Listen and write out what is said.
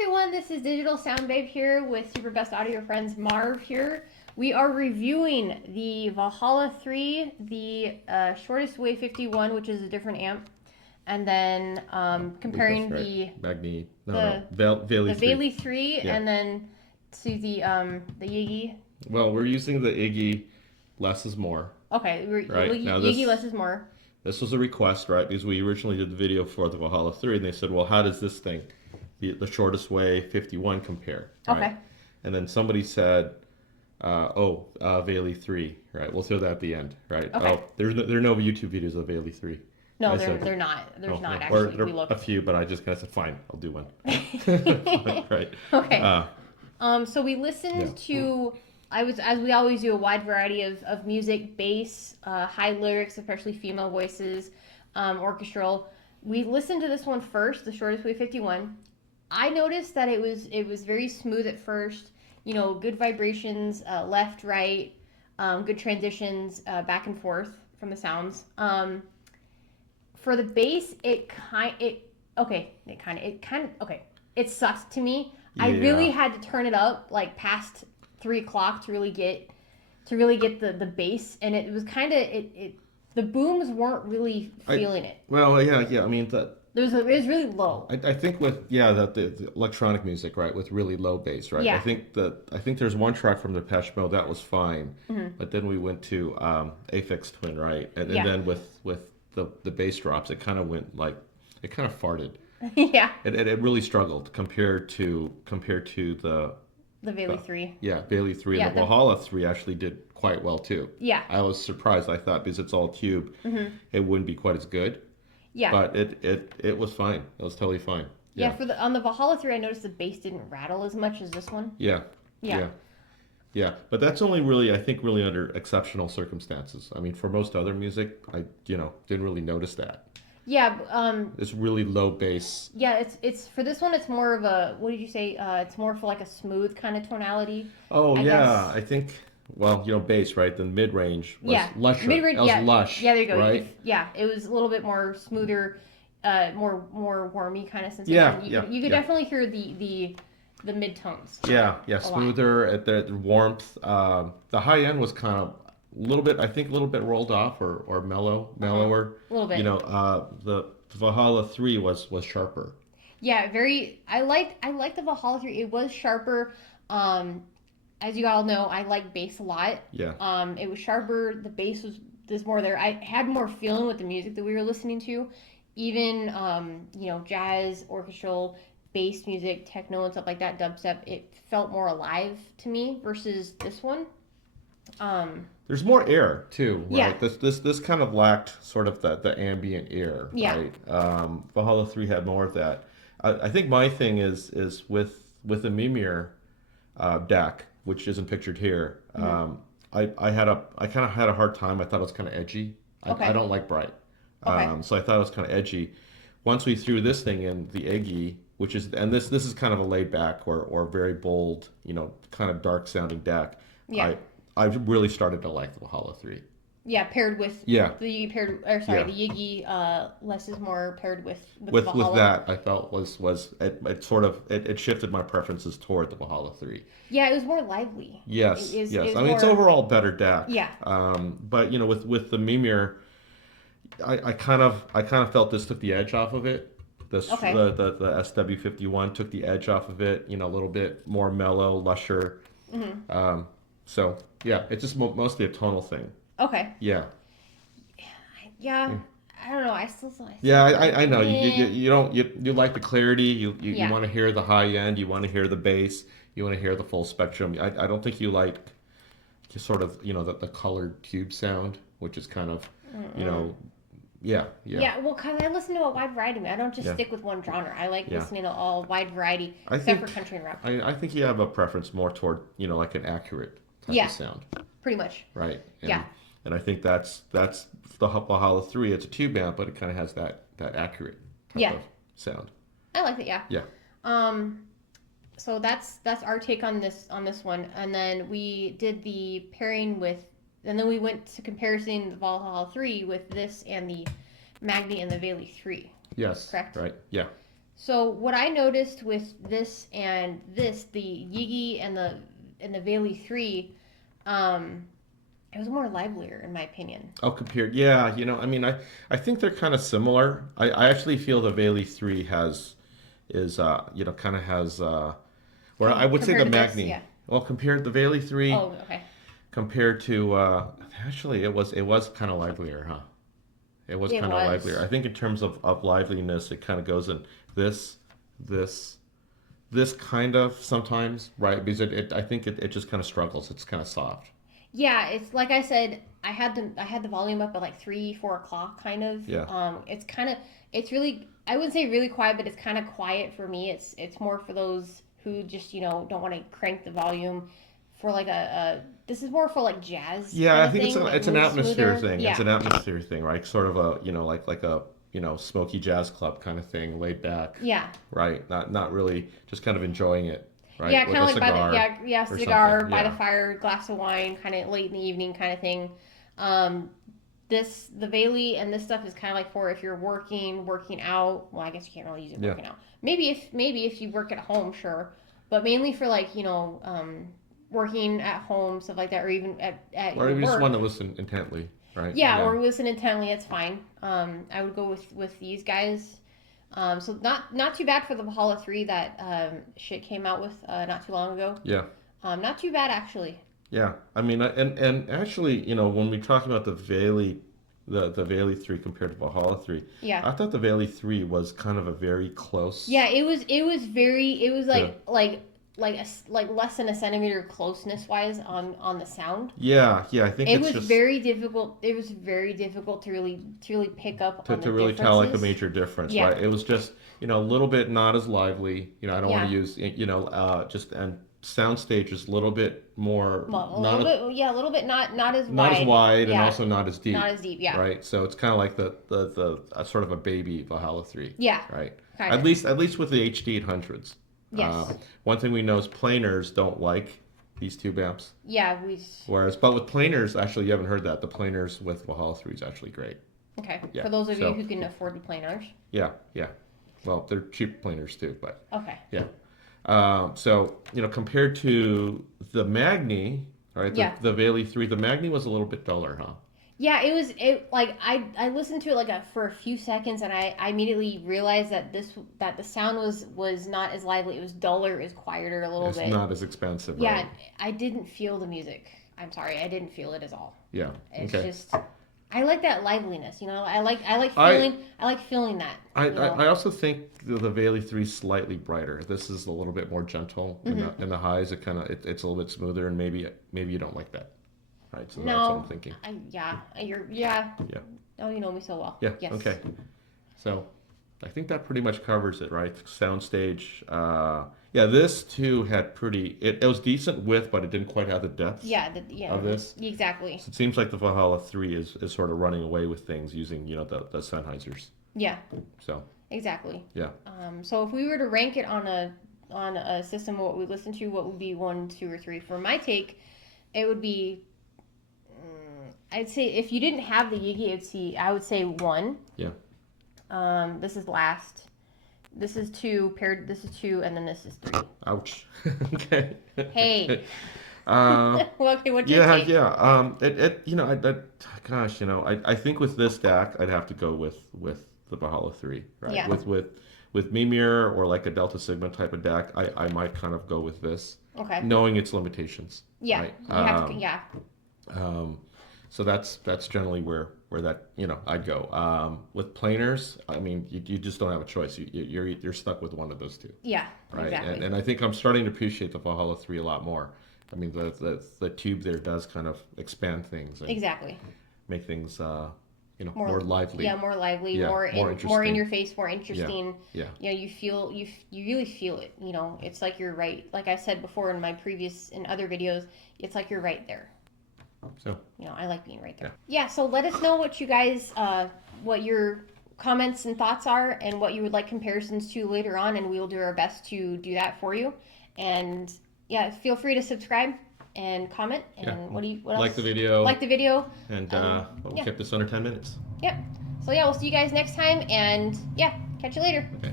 everyone, this is Digital Sound Babe here with Super Best Audio friends Marv here. We are reviewing the Valhalla 3, the Shortest Way 51, which is a different amp, and then comparing the Magni, Vali 3, Yeah. and then to the Yigi. Well, we're using the Iggy less is more. Okay, Right. Now Yigi less is more. This was a request, right? Because we originally did the video for the Valhalla 3, and they said, well, how does this thing, the Shortest Way 51, compare? Right? Okay. And then somebody said, Vali 3, right? We'll throw that at the end, right? Okay. Oh, there are no YouTube videos of Vali 3. No, they're not. There's not actually. Or there are a few, but I just kind of said, fine, I'll do one. Right. Okay. So we listened to, as we always do, a wide variety of music, bass, high lyrics, especially female voices, orchestral. We listened to this one first, the Shortest Way 51. I noticed that it was very smooth at first. You know, good vibrations, left, right, good transitions, back and forth from the sounds. For the bass, it sucks to me. Yeah. I really had to turn it up like past 3 o'clock to really get the bass, and it was kind of the booms weren't really feeling it. Well, yeah. I mean, it was really low. I think with the electronic music, right, with really low bass, right. Yeah. I think there's one track from the Depeche Mode that was fine, but then we went to Aphex Twin, right, and then with the bass drops, it kind of went like it kind of farted. Yeah. It really struggled compared to the Vali 3. Yeah, Vali 3 Yeah, and the Valhalla 3 actually did quite well too. Yeah. I was surprised. I thought because it's all tube, it wouldn't be quite as good. Yeah. But it was fine. It was totally fine. Yeah. On the Valhalla 3, I noticed the bass didn't rattle as much as this one. Yeah. But that's only really, I think, really under exceptional circumstances. I mean, for most other music, I didn't really notice that. Yeah. It's really low bass. Yeah, it's for this one. It's more of a, what did you say? It's more for like a smooth kind of tonality. Oh, I guess. I think. Well, bass, right? The mid range was lusher. Mid-range, it was lush. Yeah, there you go. Right? It was a little bit more smoother, more wormy kind of sensation. Yeah, You could definitely hear the mid tones. Yeah, smoother at the warmth. The high end was kind of a little bit rolled off or mellower. A little bit. The Valhalla 3 was sharper. Yeah, I like the Valhalla 3. It was sharper. As you all know, I like bass a lot. Yeah. It was sharper. The bass was more there. I had more feeling with the music that we were listening to, even jazz, orchestral, bass music, techno, and stuff like that, dubstep. It felt more alive to me versus this one. There's more air too, right? Yeah. This kind of lacked sort of the ambient air, yeah. Right? Valhalla 3 had more of that. I think my thing is with the Mimir deck, which isn't pictured here. I kind of had a hard time. I thought it was kind of edgy. I don't like bright. Okay. So I thought it was kind of edgy. Once we threw this thing in, the Iggy, which is, and this is kind of a laid back or very bold, kind of dark sounding deck. Yeah. I really started to like the Valhalla 3. Yeah, paired with the Yigi less is more paired with Valhalla. With that, I felt it shifted my preferences toward the Valhalla 3. Yeah, it was more lively. Yes. I mean, it's overall better deck. Yeah. But with the Mimir, I kind of felt this took the edge off of it. The SW51 took the edge off of it. A little bit more mellow, lusher. So yeah, it's just mostly a tonal thing. Okay. Yeah. Yeah. I don't know. I still. Yeah, I know. You like the clarity. You want to hear the high end. You want to hear the bass. You want to hear the full spectrum. I don't think you like sort of the colored tube sound, which is kind of Yeah. Well, because I listen to a wide variety. I don't just stick with one genre. I like listening to all wide variety, except for country and rap. I think you have a preference more toward like an accurate type of sound. Pretty much. Right. Yeah. And I think that's the Valhalla 3. It's a tube amp, but it kind of has that accurate type of sound. I like it. Yeah. Yeah. So that's our take on this one, and then we did the pairing with, and then we went to comparison the Valhalla 3 with this and the Magni and the Vali 3. Yes. Correct. Right. Yeah. So what I noticed with this and this, the Yigi and the Vali 3, um, it was more livelier in my opinion. Oh, compared, yeah, I mean, I think they're kind of similar. I actually feel the Valley 3 kind of has, or I would say the Compared to this, Magni. yeah. Well, compared the Valley 3 Oh, okay. compared to, actually, it was kind of livelier, huh? It was It kind of livelier. was. I think in terms of liveliness, it kind of goes in this, this, this kind of sometimes, right? Because I think it just kind of struggles. It's kind of soft. Yeah, it's like I said, I had the volume up at like 3, 4 o'clock kind of. Yeah. It's kind of it's really I wouldn't say really quiet, but it's kind of quiet for me. It's more for those who just don't want to crank the volume for like a this is more for like jazz Yeah, kind I of think thing, like it's an move atmosphere smoother. thing. It's Yeah, an atmosphere thing, right? Sort of a like a smoky jazz club kind of thing, laid back, yeah, right? Not really, just kind of enjoying it, right? yeah, With kind a of like by the cigar or cigar something. by the Yeah, fire, glass of wine, kind of late in the evening kind of thing. Um, the Bailey and this stuff is kind of like for if you're working out. Well, I guess you can't really use it yeah. working out. Maybe if you work at home, sure, but mainly for like working at home, stuff like that, or even at Or your you just want work. to listen intently, right? Yeah, Yeah, or listen intently. It's fine. I would go with these guys. So not too bad for the Valhalla 3 that Schiit came out with not too long ago. yeah, Not too bad actually. yeah. I mean, and actually, when we talk about the Valley, the Valley 3 compared to Valhalla 3, Yeah. I thought the Valley 3 was kind of a very Yeah, close. it was To, like less than a centimeter closeness wise on the sound. yeah. I think It it's was just. very difficult. It was very difficult to really pick up on the To really tell like a differences. major difference, Yeah, right? It was just a little bit not as lively. I don't want yeah. to use just and soundstage is a little bit more Well, a little not bit, yeah, a little bit not as not as wide. wide and Yeah, also not as not deep, as deep. Yeah, right? So it's kind of like the sort of a baby Valhalla 3, yeah, right? kind At of. least with the HD 800s. Yes. One thing we know is planers don't like these tube amps. Yeah, But with planers, actually, you haven't heard that. The planers with Valhalla 3 is actually great. okay. Yeah. For those of you So who can afford the planars. yeah. Well, they're cheap planers too, but Okay. yeah. So compared to the Magni, all right, Yeah. the Valley 3, the Magni was a little bit duller, huh? Yeah, it like I listened to it like for a few seconds and I immediately realized that the sound was not as lively. It was duller, it was quieter a little It's bit. not as expensive, Yeah, right? I didn't feel the music. I'm sorry, I didn't feel it at all. Yeah. It's Okay. just I like that liveliness, I like I feeling that. I also think the Valley 3 is slightly brighter. This is a little bit more gentle in the highs. It's a little bit smoother, and maybe you don't like that, right? So that's what I'm No, thinking. yeah. Yeah. Oh, you know me so well. Yeah. Yes. Okay. So I think that pretty much covers it, right? Soundstage. Yeah, this too had it was decent width, but it didn't quite have the depth Yeah, of this. exactly. So it seems like the Valhalla 3 is sort of running away with things using, the Sennheisers. Yeah, So, exactly. yeah. So if we were to rank it on a system of what we listen to, what would be 1, 2, or 3? For my take, it would be. I'd say if you didn't have the Yigi, I would say 1. Yeah. This is last. This is 2 paired. This is 2, and then this is 3. Ouch. Okay. Hey. Uh, Well, okay, what's your yeah, take? yeah. Gosh, I think with this stack, I'd have to go with the Valhalla 3, right? Yeah. With Mimir or like a Delta Sigma type of deck, I might kind of go with this, Okay. knowing its limitations. Yeah. Right? You have to. Yeah. So that's generally where that I'd go. With planers, I mean, you just don't have a choice. You're stuck with one of those two, Yeah. right? Exactly. And I think I'm starting to appreciate the Valhalla 3 a lot more. I mean, the tube there does kind of expand things and Exactly. make things more lively. Yeah, more lively, Yeah, more more in interesting. your face, more interesting. Yeah. You really feel it. It's like you're right. Like I said before in other videos, it's like you're right there. So I like being right there. Yeah. So let us know what you guys, what your comments and thoughts are, and what you would like comparisons to later on, and we will do our best to do that for you. And yeah, feel free to subscribe and comment. And what else? like the video. Like the video. And we'll yeah. keep this under 10 minutes. Yep. So yeah, we'll see you guys next time, and yeah, catch you later. Okay.